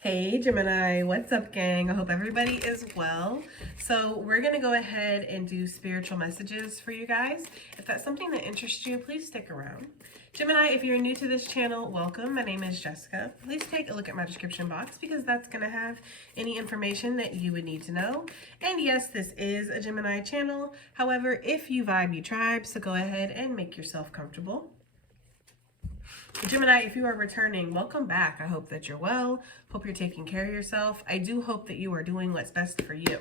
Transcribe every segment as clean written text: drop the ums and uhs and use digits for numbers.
Hey Gemini, what's up gang? I hope everybody is well. So we're going to go ahead and do spiritual messages for you guys. If that's something that interests you, please stick around. Gemini, if you're new to this channel, welcome. My name is Jessica. Please take a look at my description box because that's going to have any information that you would need to know. And yes, this is a Gemini channel. However, if you vibe, you tribe, so go ahead and make yourself comfortable. Gemini, if you are returning, welcome back. I hope that you're well. Hope you're taking care of yourself. I do hope that you are doing what's best for you.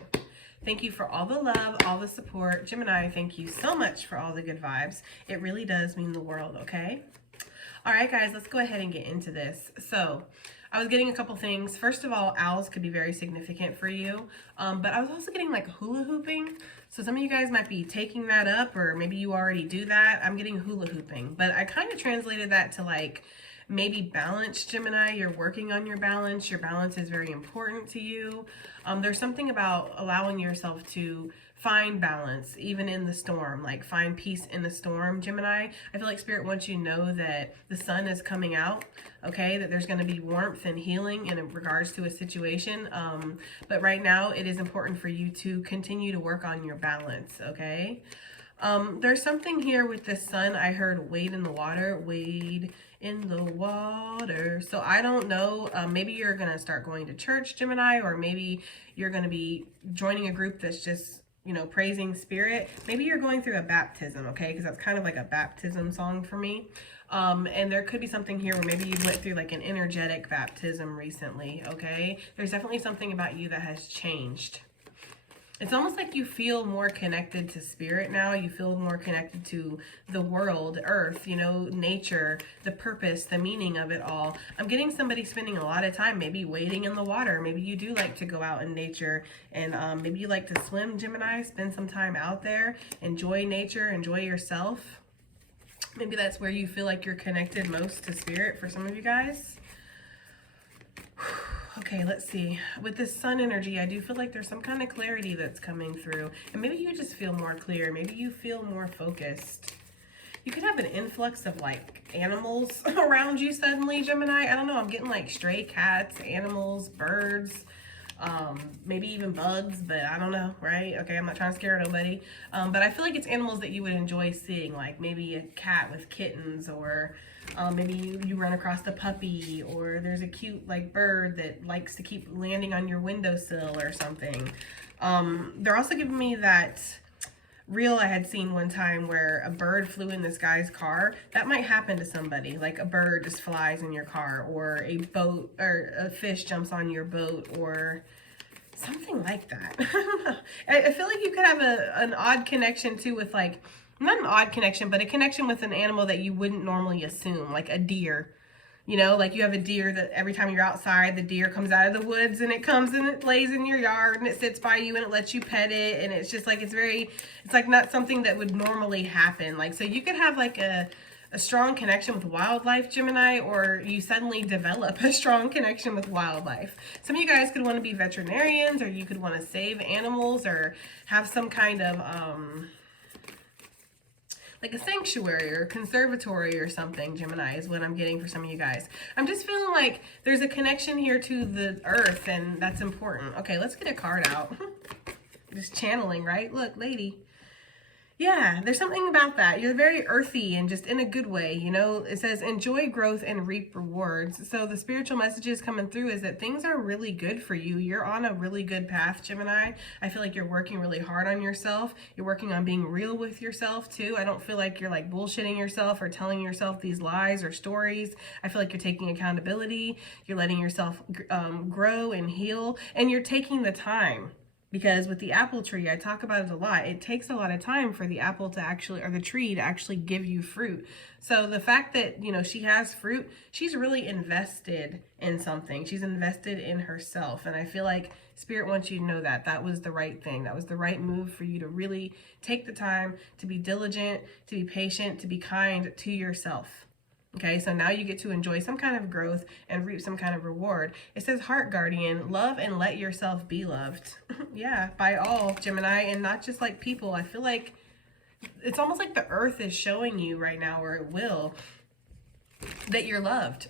Thank you for all the love, all the support. Gemini, thank you so much for all the good vibes. It really does mean the world, okay? All right, guys, let's go ahead and get into this. So I was getting a couple things. First of all, owls could be very significant for you, but I was also getting like hula hooping. So some of you guys might be taking that up, or maybe you already do that. I'm getting hula hooping, but I kind of translated that to like maybe balance, Gemini. You're working on your balance. Your balance is very important to you. There's something about allowing yourself to find balance even in the storm, like find peace in the storm, Gemini. I feel like Spirit wants you to know that the sun is coming out, okay, that there's going to be warmth and healing in regards to a situation, but right now it is important for you to continue to work on your balance, okay? There's something here with this sun. I heard wade in the water, wade in the water. So I don't know, maybe you're going to start going to church, Gemini, or maybe you're going to be joining a group that's just, you know, praising Spirit. Maybe you're going through a baptism, okay? Because that's kind of like a baptism song for me. And there could be something here where maybe you went through like an energetic baptism recently, okay? There's definitely something about you that has changed. It's almost like you feel more connected to Spirit now. You feel more connected to the world, earth, you know, nature, the purpose, the meaning of it all. I'm getting somebody spending a lot of time maybe wading in the water. Maybe you do like to go out in nature, and maybe you like to swim, Gemini. Spend some time out there. Enjoy nature. Enjoy yourself. Maybe that's where you feel like you're connected most to Spirit for some of you guys. Okay, let's see. With this sun energy, I do feel like there's some kind of clarity that's coming through. And maybe you just feel more clear. Maybe you feel more focused. You could have an influx of like animals around you suddenly, Gemini. I don't know. I'm getting like stray cats, animals, birds, maybe even bugs, but I don't know, right? Okay, I'm not trying to scare nobody. But I feel like it's animals that you would enjoy seeing, like maybe a cat with kittens, or maybe you run across a puppy, or there's a cute like bird that likes to keep landing on your windowsill or something. They're also giving me that reel I had seen one time where a bird flew in this guy's car. That might happen to somebody, like a bird just flies in your car, or a boat, or a fish jumps on your boat, or something like that. I feel like you could have an odd connection too with like, not an odd connection, but a connection with an animal that you wouldn't normally assume, like a deer. You know, like you have a deer that every time you're outside, the deer comes out of the woods and it comes and it lays in your yard and it sits by you and it lets you pet it. And it's just like, it's like not something that would normally happen. Like, so you could have like a strong connection with wildlife, Gemini, or you suddenly develop a strong connection with wildlife. Some of you guys could want to be veterinarians, or you could want to save animals, or have some kind of, like a sanctuary or conservatory or something, Gemini, is what I'm getting for some of you guys. I'm just feeling like there's a connection here to the earth, and that's important. Okay, let's get a card out. Just channeling, right? Look, lady. Yeah, there's something about that. You're very earthy and just in a good way, you know. It says enjoy growth and reap rewards. So the spiritual messages coming through is that things are really good for you. You're on a really good path, Gemini. I feel like you're working really hard on yourself. You're working on being real with yourself too. I don't feel like you're like bullshitting yourself or telling yourself these lies or stories. I feel like you're taking accountability. You're letting yourself grow and heal, and you're taking the time. Because with the apple tree, I talk about it a lot. It takes a lot of time for the apple to actually, or the tree to actually give you fruit. So the fact that, you know, she has fruit, she's really invested in something. She's invested in herself. And I feel like Spirit wants you to know that that was the right thing. That was the right move for you to really take the time to be diligent, to be patient, to be kind to yourself. Okay, so now you get to enjoy some kind of growth and reap some kind of reward. It says, Heart Guardian, love and let yourself be loved. Yeah, by all, Gemini, and not just like people. I feel like it's almost like the earth is showing you right now, or it will, that you're loved.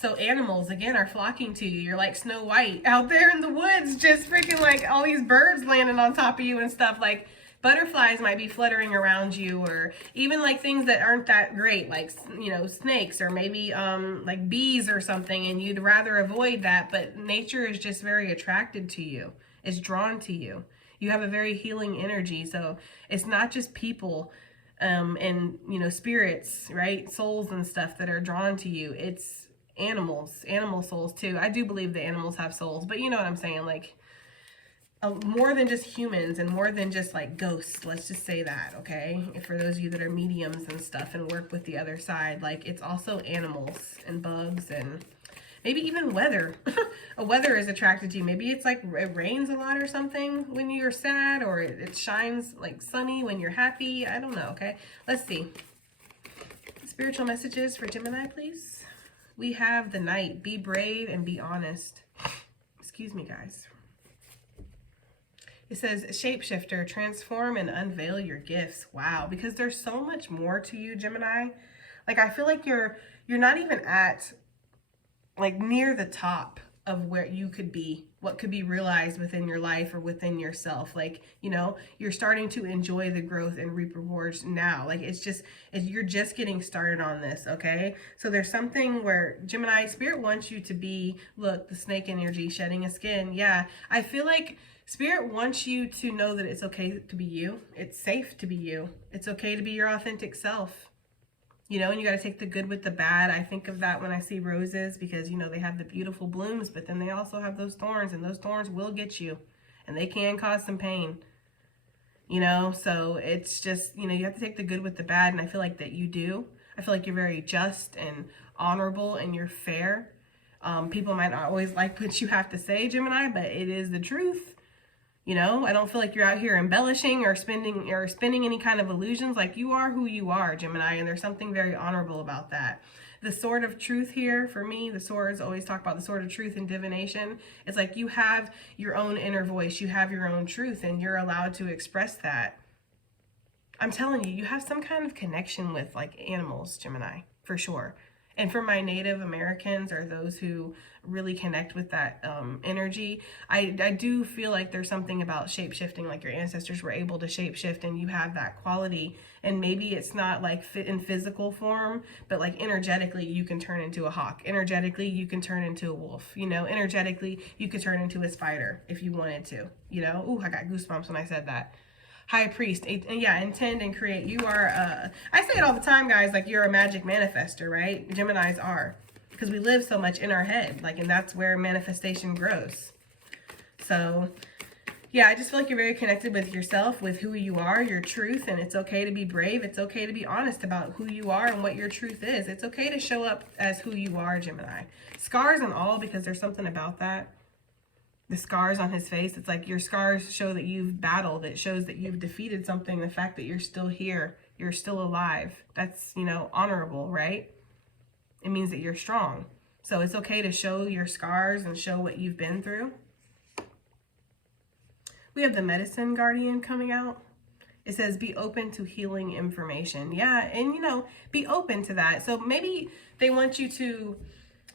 So animals, again, are flocking to you. You're like Snow White out there in the woods, just freaking like all these birds landing on top of you and stuff. Like butterflies might be fluttering around you, or even like things that aren't that great, like, you know, snakes, or maybe like bees or something, and you'd rather avoid that. But nature is just very attracted to you. It's drawn to you. You have a very healing energy. So it's not just people and, you know, spirits, right? Souls and stuff that are drawn to you. It's animals, animal souls too. I do believe that animals have souls, but you know what I'm saying? Like more than just humans and more than just like ghosts. Let's just say that, okay? For those of you that are mediums and stuff and work with the other side, like it's also animals and bugs and maybe even weather. A weather is attracted to you. Maybe it's like it rains a lot or something when you're sad, or it shines like sunny when you're happy. I don't know, okay? Let's see. Spiritual messages for Gemini, please. We have the Knight. Be brave and be honest. Excuse me, guys. It says, shapeshifter, transform and unveil your gifts. Wow, because there's so much more to you, Gemini. Like, I feel like you're not even at, like, near the top of where you could be, what could be realized within your life or within yourself. Like, you know, you're starting to enjoy the growth and reap rewards now. Like, you're just getting started on this, okay? So there's something where Gemini, Spirit wants you to be, look, the snake energy, shedding a skin. Yeah, I feel like Spirit wants you to know that it's okay to be you. It's safe to be you. It's okay to be your authentic self. You know, and you got to take the good with the bad. I think of that when I see roses, because, you know, they have the beautiful blooms, but then they also have those thorns, and those thorns will get you, and they can cause some pain, you know? So it's just, you know, you have to take the good with the bad, and I feel like that you do. I feel like you're very just and honorable, and you're fair. People might not always like what you have to say, Gemini, but it is the truth. You know, I don't feel like you're out here embellishing or spinning any kind of illusions. Like, you are who you are, Gemini, and there's something very honorable about that. The sword of truth here, for me, the swords always talk about the sword of truth and divination. It's like you have your own inner voice, you have your own truth, and you're allowed to express that. I'm telling you, you have some kind of connection with like animals, Gemini, for sure. And for my Native Americans, or those who really connect with that energy, I do feel like there's something about shape-shifting, like your ancestors were able to shape-shift and you have that quality. And maybe it's not like fit in physical form, but like energetically you can turn into a hawk. Energetically you can turn into a wolf. You know, energetically you could turn into a spider if you wanted to. You know, ooh, I got goosebumps when I said that. High priest, yeah, intend and create. You are, I say it all the time, guys, like you're a magic manifester, right? Geminis are, because we live so much in our head, like, and that's where manifestation grows. So, yeah, I just feel like you're very connected with yourself, with who you are, your truth, and it's okay to be brave. It's okay to be honest about who you are and what your truth is. It's okay to show up as who you are, Gemini. Scars and all, because there's something about that. The scars on his face, it's like your scars show that you've battled. It shows that you've defeated something. The fact that you're still here, you're still alive. That's, you know, honorable, right? It means that you're strong. So it's okay to show your scars and show what you've been through. We have the medicine guardian coming out. It says, be open to healing information. Yeah, and, you know, be open to that. So maybe they want you to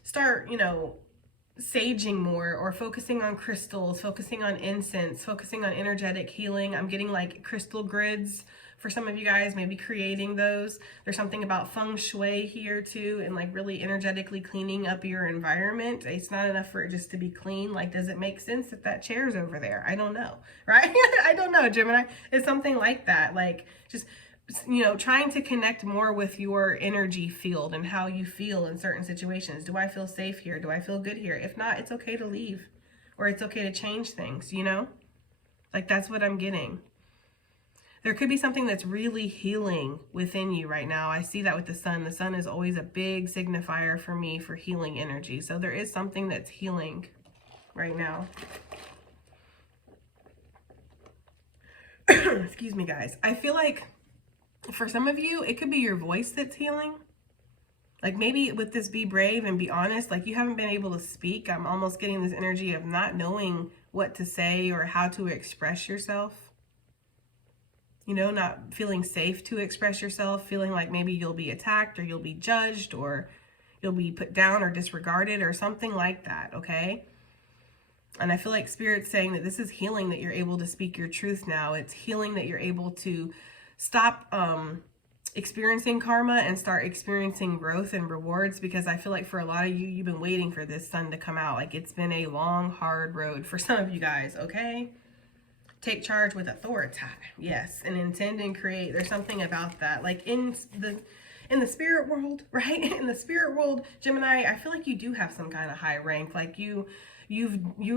start, you know, saging more, or focusing on crystals, focusing on incense, focusing on energetic healing. I'm getting like crystal grids for some of you guys, maybe creating those. There's something about feng shui here too, and like really energetically cleaning up your environment. It's not enough for it just to be clean. Like, does it make sense that that chair's over there? I don't know, right? I don't know, Gemini. It's something like that. Like, just, you know, trying to connect more with your energy field and how you feel in certain situations. Do I feel safe here? Do I feel good here? If not, it's okay to leave, or it's okay to change things, you know? Like, that's what I'm getting. There could be something that's really healing within you right now. I see that with the sun. The sun is always a big signifier for me for healing energy. So there is something that's healing right now. Excuse me, guys. I feel like for some of you, it could be your voice that's healing. Like, maybe with this be brave and be honest, like you haven't been able to speak. I'm almost getting this energy of not knowing what to say or how to express yourself. You know, not feeling safe to express yourself, feeling like maybe you'll be attacked or you'll be judged or you'll be put down or disregarded or something like that, okay? And I feel like Spirit's saying that this is healing, that you're able to speak your truth now. It's healing that you're able to stop experiencing karma and start experiencing growth and rewards, because I feel like for a lot of you, you've been waiting for this sun to come out. Like, it's been a long, hard road for some of you guys, okay? Take charge with authority. Yes, and intend and create. There's something about that. Like in the spirit world, right? In the spirit world, Gemini, I feel like you do have some kind of high rank. Like you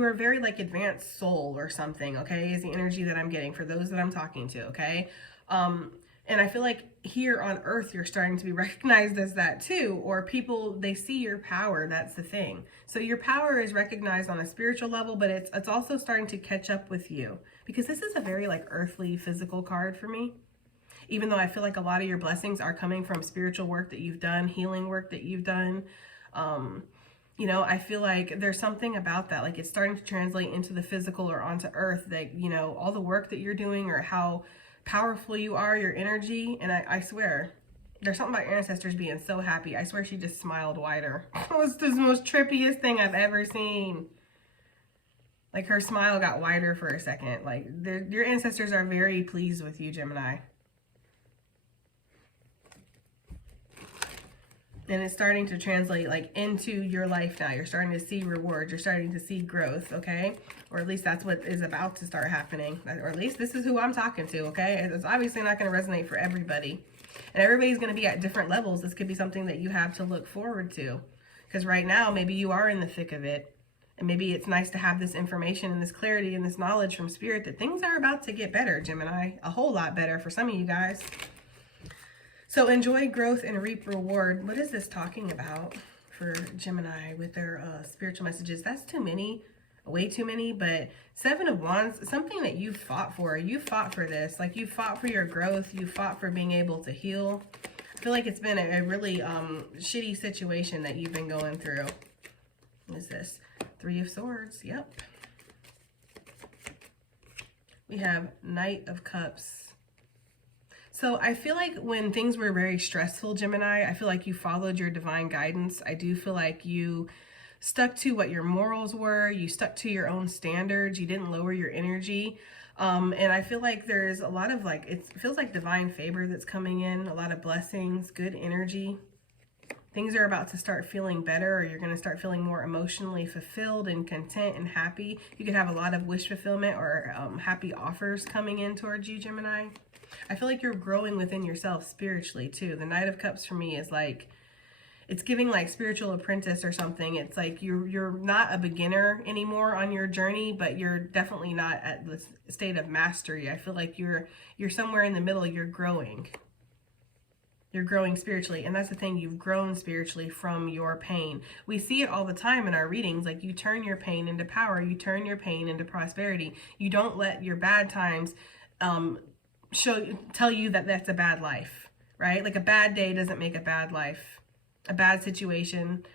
are very like advanced soul or something, okay? Is the energy that I'm getting for those that I'm talking to, okay? And I feel like here on earth, you're starting to be recognized as that too, or people, they see your power. That's the thing. So your power is recognized on a spiritual level, but it's also starting to catch up with you, because this is a very like earthly, physical card for me. Even though I feel like a lot of your blessings are coming from spiritual work that you've done, healing work that you've done. You know, I feel like there's something about that. Like, it's starting to translate into the physical or onto earth, that, you know, all the work that you're doing or how powerful you are, your energy. And I swear, there's something about your ancestors being so happy. I swear she just smiled wider. It was the most trippiest thing I've ever seen. Like, her smile got wider for a second. Like, your ancestors are very pleased with you, Gemini. And it's starting to translate like into your life now. You're starting to see rewards. You're starting to see growth, okay? Or at least that's what is about to start happening. Or at least this is who I'm talking to, okay? It's obviously not going to resonate for everybody. And everybody's going to be at different levels. This could be something that you have to look forward to. Because right now, maybe you are in the thick of it. And maybe it's nice to have this information and this clarity and this knowledge from Spirit that things are about to get better, Gemini. A whole lot better for some of you guys. So enjoy growth and reap reward. What is this talking about for Gemini with their spiritual messages? That's too many, way too many. But Seven of Wands, something that you fought for. You fought for this. Like, you fought for your growth. You fought for being able to heal. I feel like it's been a really shitty situation that you've been going through. What is this? Three of Swords. Yep. We have Knight of Cups. So I feel like when things were very stressful, Gemini, I feel like you followed your divine guidance. I do feel like you stuck to what your morals were. You stuck to your own standards. You didn't lower your energy. And I feel like there's a lot of like, it feels like divine favor that's coming in, a lot of blessings, good energy. Things are about to start feeling better, or you're going to start feeling more emotionally fulfilled and content and happy. You could have a lot of wish fulfillment or happy offers coming in towards you, Gemini. I feel like you're growing within yourself spiritually too. The Knight of Cups for me is like, it's giving like spiritual apprentice or something. It's like you're not a beginner anymore on your journey, but you're definitely not at the state of mastery. I feel like you're somewhere in the middle. You're growing. You're growing spiritually. And that's the thing. You've grown spiritually from your pain. We see it all the time in our readings. Like, you turn your pain into power. You turn your pain into prosperity. You don't let your bad times tell you that that's a bad life, right? Like, a bad day doesn't make a bad life. A bad situation,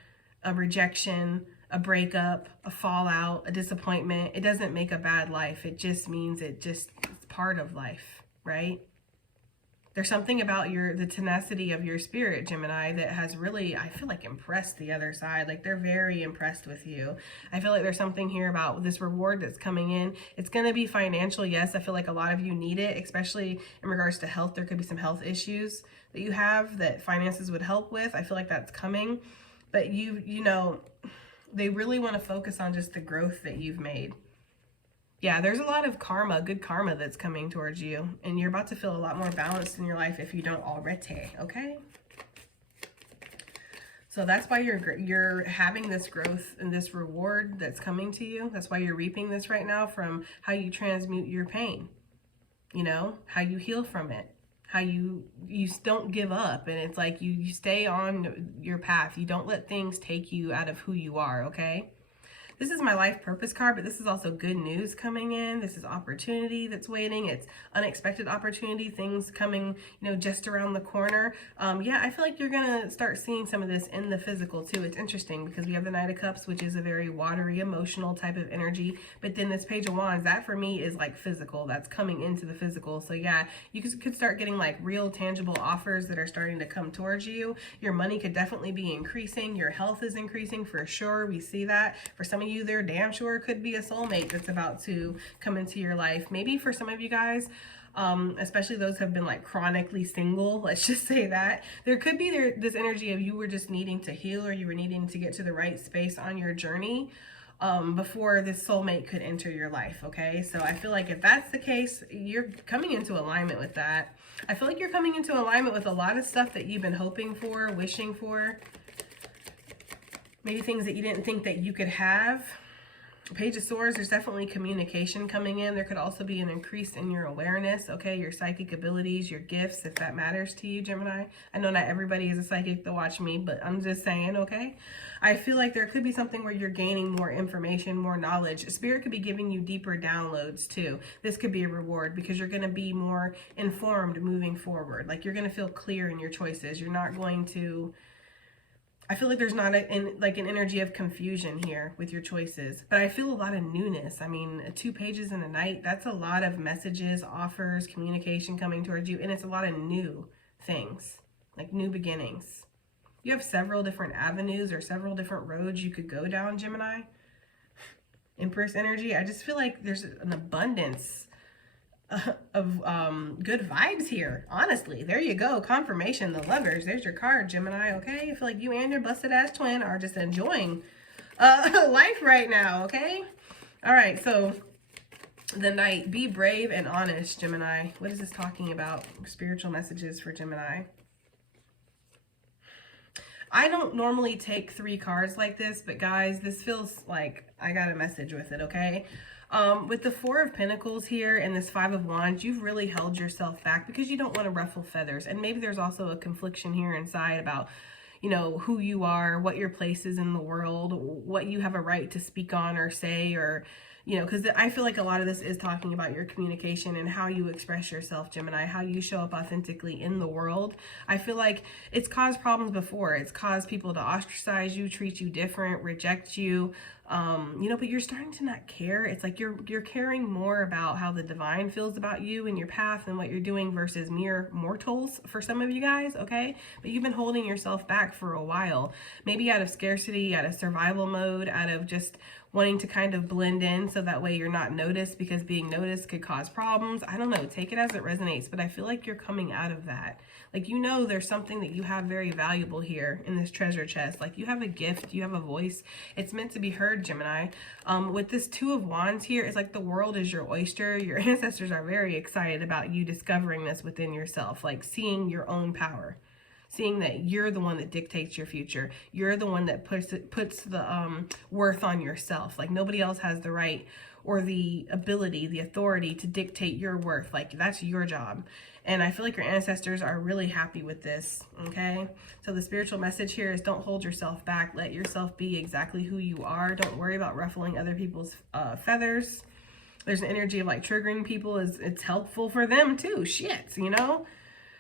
a rejection, a breakup, a fallout, a disappointment, it doesn't make a bad life. It just means it's part of life, right? There's something about the tenacity of your spirit, Gemini, that has really, I feel like, impressed the other side. Like, they're very impressed with you. I feel like there's something here about this reward that's coming in. It's going to be financial. Yes, I feel like a lot of you need it, especially in regards to health. There could be some health issues that you have that finances would help with. I feel like that's coming. But you know, they really want to focus on just the growth that you've made. Yeah, there's a lot of karma, good karma that's coming towards you. And you're about to feel a lot more balanced in your life if you don't already, okay? So that's why you're having this growth and this reward that's coming to you. That's why you're reaping this right now, from how you transmute your pain. You know, how you heal from it. How you don't give up. And it's like you stay on your path. You don't let things take you out of who you are, okay? This is my life purpose card, but this is also good news coming in. This is opportunity that's waiting. It's unexpected opportunity, things coming, you know, just around the corner. Yeah, I feel like you're going to start seeing some of this in the physical too. It's interesting because we have the Knight of Cups, which is a very watery, emotional type of energy. But then this Page of Wands, that for me is like physical. That's coming into the physical. So yeah, you could start getting like real tangible offers that are starting to come towards you. Your money could definitely be increasing. Your health is increasing for sure. We see that. For some of you, there damn sure could be a soulmate that's about to come into your life. Maybe for some of you guys, especially those who have been like chronically single, let's just say that, there could be this energy of you were just needing to heal, or you were needing to get to the right space on your journey before this soulmate could enter your life, okay? So I feel like if that's the case, you're coming into alignment with that. I feel like you're coming into alignment with a lot of stuff that you've been hoping for, wishing for. Maybe things that you didn't think that you could have. Page of Swords, there's definitely communication coming in. There could also be an increase in your awareness, okay? Your psychic abilities, your gifts, if that matters to you, Gemini. I know not everybody is a psychic to watch me, but I'm just saying, okay? I feel like there could be something where you're gaining more information, more knowledge. Spirit could be giving you deeper downloads too. This could be a reward because you're going to be more informed moving forward. Like you're going to feel clear in your choices. You're not going to... I feel like there's not an energy of confusion here with your choices, but I feel a lot of newness. I mean, 2 pages in a night, that's a lot of messages, offers, communication coming towards you, and it's a lot of new things, like new beginnings. You have several different avenues or several different roads you could go down, Gemini. Empress energy, I just feel like there's an abundance of good vibes here. Honestly, there you go. Confirmation, the Lovers. There's your card, Gemini. Okay, I feel like you and your busted ass twin are just enjoying life right now. Okay, all right. So the Knight, be brave and honest, Gemini. What is this talking about? Spiritual messages for Gemini. I don't normally take 3 cards like this, but guys, this feels like I got a message with it. Okay. With the 4 of Pentacles here and this 5 of Wands, you've really held yourself back because you don't want to ruffle feathers. And maybe there's also a confliction here inside about, you know, who you are, what your place is in the world, what you have a right to speak on or say, or, you know, because I feel like a lot of this is talking about your communication and how you express yourself, Gemini, how you show up authentically in the world. I feel like it's caused problems before. It's caused people to ostracize you, treat you different, reject you. You know, but you're starting to not care. It's like you're caring more about how the divine feels about you and your path and what you're doing versus mere mortals for some of you guys, okay? But you've been holding yourself back for a while, maybe out of scarcity, out of survival mode, out of just wanting to kind of blend in so that way you're not noticed, because being noticed could cause problems. I don't know, take it as it resonates, but I feel like you're coming out of that. Like, you know, there's something that you have very valuable here in this treasure chest. Like, you have a gift, you have a voice. It's meant to be heard, Gemini. With this 2 of Wands here, it's like the world is your oyster. Your ancestors are very excited about you discovering this within yourself, like seeing your own power. Seeing that you're the one that dictates your future. You're the one that puts the worth on yourself. Like, nobody else has the right or the ability, the authority to dictate your worth. Like, that's your job. And I feel like your ancestors are really happy with this, okay? So the spiritual message here is don't hold yourself back. Let yourself be exactly who you are. Don't worry about ruffling other people's feathers. There's an energy of like triggering people. It's helpful for them too. Shit, you know?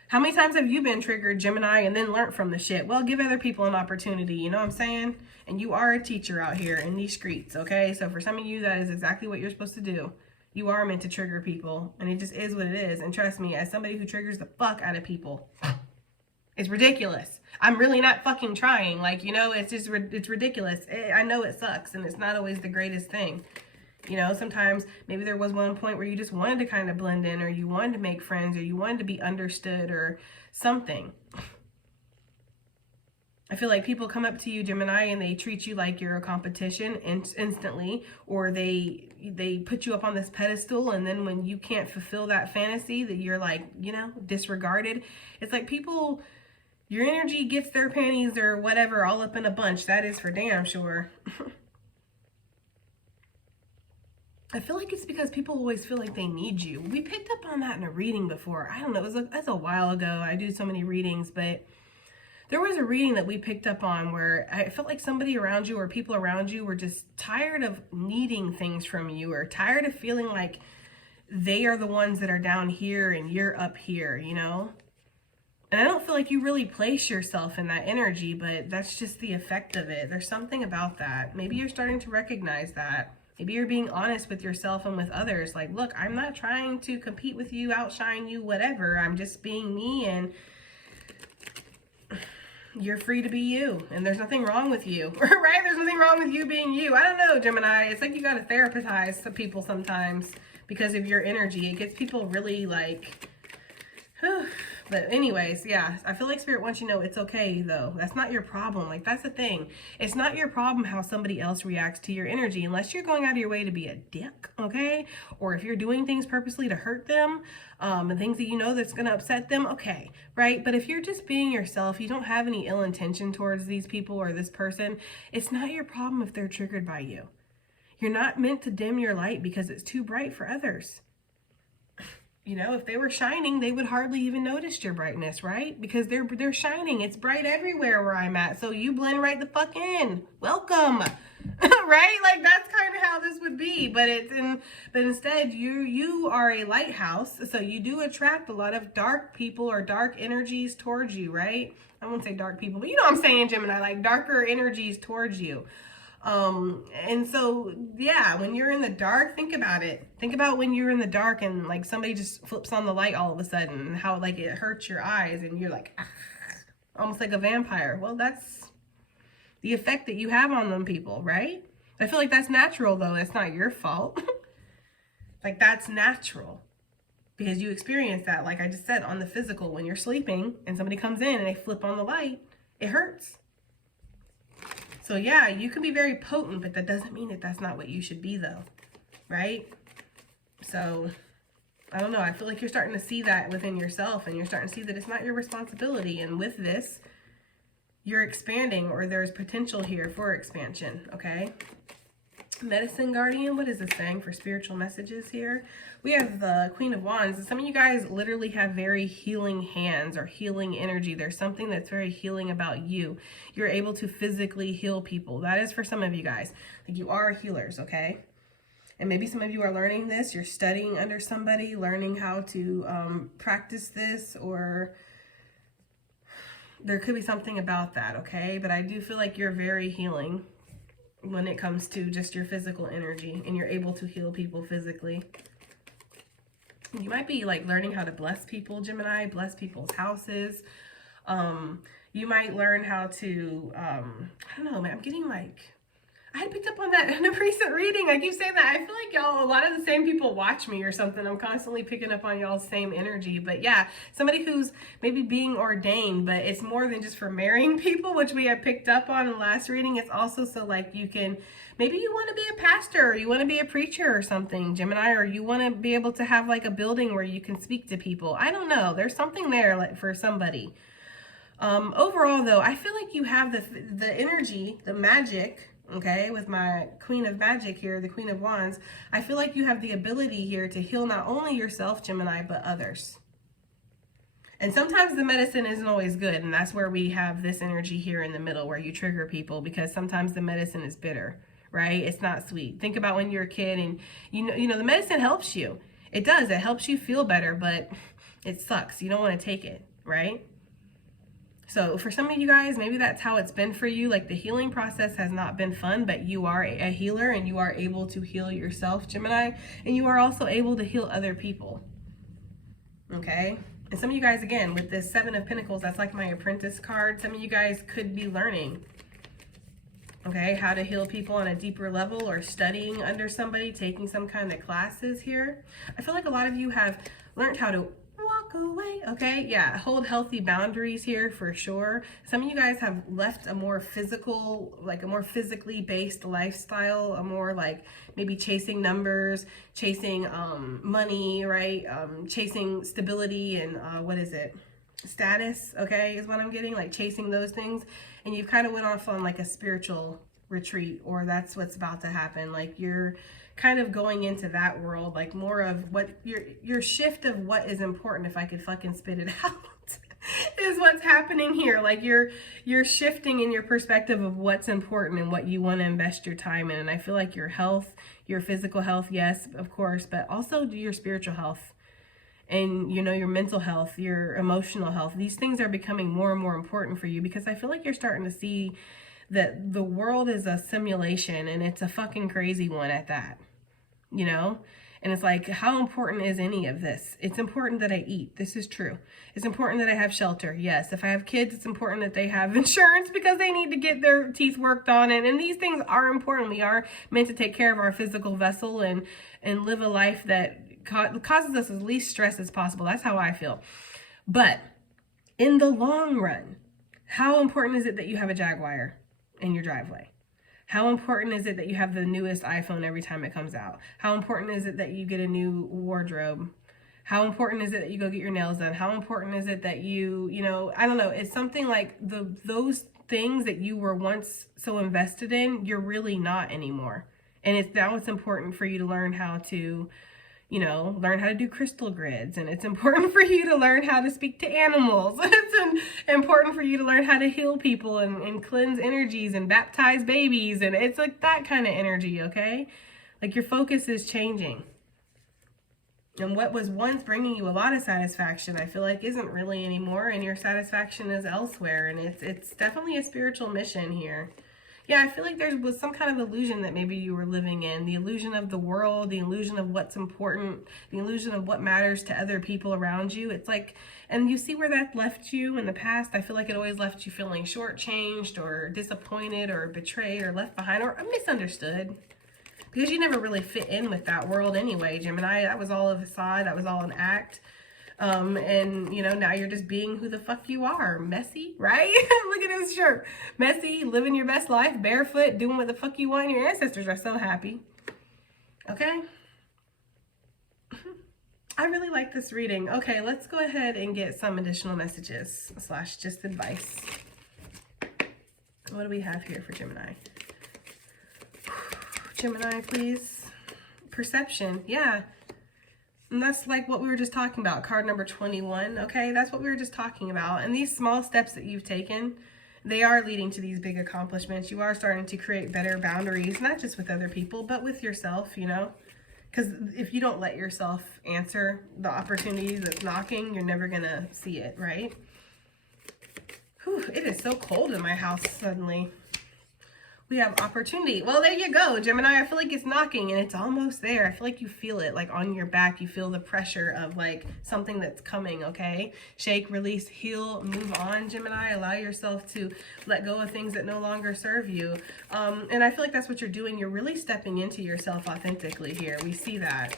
How many times have you been triggered, Gemini, and then learned from the shit? Well, give other people an opportunity, you know what I'm saying? And you are a teacher out here in these streets, okay? So for some of you, that is exactly what you're supposed to do. You are meant to trigger people, and it just is what it is. And trust me, as somebody who triggers the fuck out of people, it's ridiculous. I'm really not fucking trying. Like, you know, it's just, it's ridiculous. I know it sucks, and it's not always the greatest thing. You know, sometimes maybe there was one point where you just wanted to kind of blend in, or you wanted to make friends, or you wanted to be understood or something. I feel like people come up to you, Gemini, and they treat you like you're a competition instantly, or they put you up on this pedestal, and then when you can't fulfill that fantasy, that you're like, you know, disregarded. It's like people, your energy gets their panties or whatever all up in a bunch. That is for damn sure. I feel like it's because people always feel like they need you. We picked up on that in a reading before. I don't know, it was a while ago. I do so many readings, but There was a reading that we picked up on where I felt like somebody around you or people around you were just tired of needing things from you, or tired of feeling like they are the ones that are down here and you're up here, you know? And I don't feel like you really place yourself in that energy, but that's just the effect of it. There's something about that. Maybe you're starting to recognize that. Maybe you're being honest with yourself and with others. Like, look, I'm not trying to compete with you, outshine you, whatever. I'm just being me, and you're free to be you. And there's nothing wrong with you, right? There's nothing wrong with you being you. I don't know, Gemini. It's like you got to therapize some people sometimes because of your energy. It gets people really like, but anyways, yeah, I feel like Spirit wants you to know it's okay, though. That's not your problem. Like, that's the thing. It's not your problem how somebody else reacts to your energy, unless you're going out of your way to be a dick, okay? Or if you're doing things purposely to hurt them, and things that you know that's going to upset them, okay, right? But if you're just being yourself, you don't have any ill intention towards these people or this person, it's not your problem if they're triggered by you. You're not meant to dim your light because it's too bright for others. You know, if they were shining, they would hardly even notice your brightness, right? Because they're shining. It's bright everywhere where I'm at. So you blend right the fuck in. Welcome. Right? Like, that's kind of how this would be. But instead you are a lighthouse. So you do attract a lot of dark people or dark energies towards you, right? I won't say dark people, but you know what I'm saying, Gemini, like darker energies towards you. And so, yeah, when you're in the dark, think about it. Think about when you're in the dark and like somebody just flips on the light all of a sudden, and how like it hurts your eyes and you're like, ah, almost like a vampire. Well, that's the effect that you have on them people, right? I feel like that's natural though. It's not your fault. Like, that's natural because you experience that. Like I just said, on the physical, when you're sleeping and somebody comes in and they flip on the light, it hurts. So yeah, you can be very potent, but that doesn't mean that that's not what you should be though, right? So, I don't know. I feel like you're starting to see that within yourself, and you're starting to see that it's not your responsibility. And with this, you're expanding, or there's potential here for expansion, okay? Medicine Guardian, what is this saying for spiritual messages here? We have the Queen of Wands, and some of you guys literally have very healing hands or healing energy. There's something that's very healing about you. You're able to physically heal people. That is for some of you guys. Like, you are healers, okay? And maybe some of you are learning this. You're studying under somebody, learning how to practice this, or there could be something about that, okay? But I do feel like you're very healing when it comes to just your physical energy, and you're able to heal people physically. You might be like learning how to bless people, Gemini, bless people's houses. You might learn how to, I don't know, man, I'm getting like, I had picked up on that in a recent reading. I keep saying that. I feel like y'all, a lot of the same people watch me or something. I'm constantly picking up on y'all's same energy. But yeah, somebody who's maybe being ordained, but it's more than just for marrying people, which we have picked up on in the last reading. It's also so like you can, maybe you want to be a pastor, or you want to be a preacher or something, Gemini, or you want to be able to have like a building where you can speak to people. I don't know. There's something there like for somebody. Overall though, I feel like you have the energy, the magic, okay, with my Queen of Magic here, the Queen of Wands. I feel like you have the ability here to heal not only yourself, Gemini, but others. And sometimes the medicine isn't always good, and that's where we have this energy here in the middle where you trigger people, because sometimes the medicine is bitter, right? It's not sweet. Think about when you're a kid and you know the medicine helps you. It does. It helps you feel better, but it sucks. You don't want to take it, right? So for some of you guys, maybe that's how it's been for you. Like, the healing process has not been fun, but you are a healer and you are able to heal yourself, Gemini, and you are also able to heal other people. Okay? And some of you guys, again, with this Seven of Pentacles, that's like my apprentice card. Some of you guys could be learning, okay, how to heal people on a deeper level, or studying under somebody, taking some kind of classes here. I feel like a lot of you have learned how to walk away, okay? Yeah, hold healthy boundaries here for sure. Some of you guys have left a more physical, like a more physically based lifestyle, a more like maybe chasing numbers, chasing money, right? Chasing stability and what is it? Status, okay, is what I'm getting, like chasing those things. And you've kind of went off on like a spiritual retreat, or that's what's about to happen. Like, you're kind of going into that world, like more of what your shift of what is important, if I could fucking spit it out. is what's happening here. Like you're shifting in your perspective of what's important and what you want to invest your time in. And I feel like your health, your physical health, yes, of course, but also your spiritual health and, you know, your mental health, your emotional health. These things are becoming more and more important for you, because I feel like you're starting to see that the world is a simulation, and it's a fucking crazy one at that, you know? And it's like, how important is any of this? It's important that I eat. This is true. It's important that I have shelter. Yes. If I have kids, it's important that they have insurance because they need to get their teeth worked on. And these things are important. We are meant to take care of our physical vessel and live a life that causes us as least stress as possible. That's how I feel. But in the long run, how important is it that you have a Jaguar in your driveway? How important is it that you have the newest iPhone every time it comes out? How important is it that you get a new wardrobe? How important is it that you go get your nails done? How important is it that you know, I don't know. It's something like those things that you were once so invested in, you're really not anymore. And now it's important for you to learn how to, you know, learn how to do crystal grids. And it's important for you to learn how to speak to animals. It's important for you to learn how to heal people and cleanse energies and baptize babies. And it's like that kind of energy, okay? Like your focus is changing. And what was once bringing you a lot of satisfaction, I feel like isn't really anymore. And your satisfaction is elsewhere. And it's definitely a spiritual mission here. Yeah, I feel like there was some kind of illusion that maybe you were living in. The illusion of the world, the illusion of what's important, the illusion of what matters to other people around you. It's like, and you see where that left you in the past. I feel like it always left you feeling shortchanged or disappointed or betrayed or left behind or misunderstood. Because you never really fit in with that world anyway, Gemini. That was all a facade. That was all an act. And, you know, now you're just being who the fuck you are. Messy, right? Look at this shirt. Messy, living your best life, barefoot, doing what the fuck you want. And your ancestors are so happy. Okay? I really like this reading. Okay, let's go ahead and get some additional messages / just advice. What do we have here for Gemini? Gemini, please. Perception. Yeah. And that's like what we were just talking about, card number 21, okay? That's what we were just talking about. And these small steps that you've taken, they are leading to these big accomplishments. You are starting to create better boundaries, not just with other people, but with yourself, you know? Because if you don't let yourself answer the opportunity that's knocking, you're never going to see it, right? Whew, it is so cold in my house suddenly. We have opportunity. Well, there you go, Gemini. I feel like it's knocking and it's almost there. I feel like you feel it like on your back. You feel the pressure of like something that's coming, okay? Shake, release, heal, move on, Gemini. Allow yourself to let go of things that no longer serve you. And I feel like that's what you're doing. You're really stepping into yourself authentically here. We see that.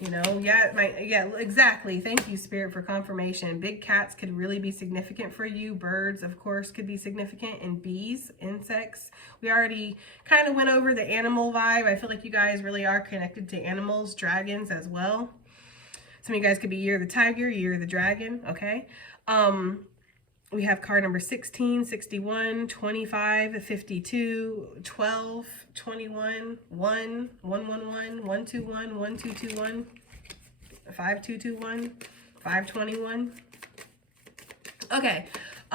You know, yeah, exactly. Thank you, Spirit, for confirmation. Big cats could really be significant for you. Birds, of course, could be significant. And bees, insects. We already kind of went over the animal vibe. I feel like you guys really are connected to animals, dragons as well. Some of you guys could be you're the tiger, you're the dragon, okay? We have card number 16, 61, 25, 52, 12, 21, 1, 111, 121, 1221, 5221, 521. Okay.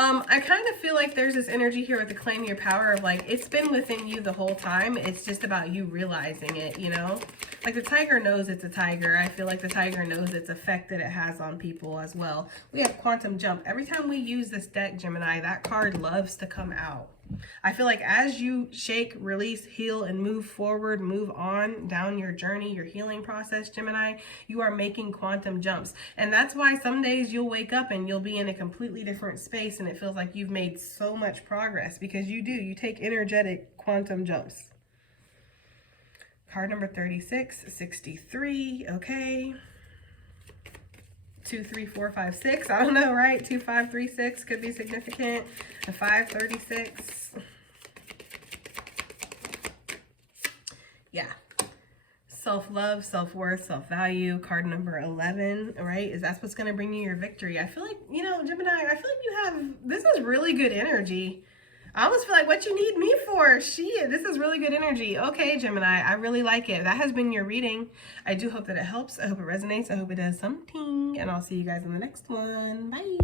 I kind of feel like there's this energy here with the claim your power of like, it's been within you the whole time. It's just about you realizing it, you know? Like the tiger knows it's a tiger. I feel like the tiger knows its effect that it has on people as well. We have quantum jump. Every time we use this deck, Gemini, that card loves to come out. I feel like as you shake, release, heal, and move forward, move on down your journey, your healing process, Gemini, you are making quantum jumps. And that's why some days you'll wake up and you'll be in a completely different space and it feels like you've made so much progress, because you do. You take energetic quantum jumps. Card number 36, 63, okay. 2, 3, 4, 5, 6. I don't know, right? 2, 5, 3, 6 could be significant. A 5, 36. Yeah. Self-love, self-worth, self-value. Card number 11, right? That's what's going to bring you your victory. I feel like, you know, Gemini, I feel like you have, this is really good energy. I almost feel like what you need me for. Shit, this is really good energy. Okay, Gemini, I really like it. That has been your reading. I do hope that it helps. I hope it resonates. I hope it does something. And I'll see you guys in the next one. Bye.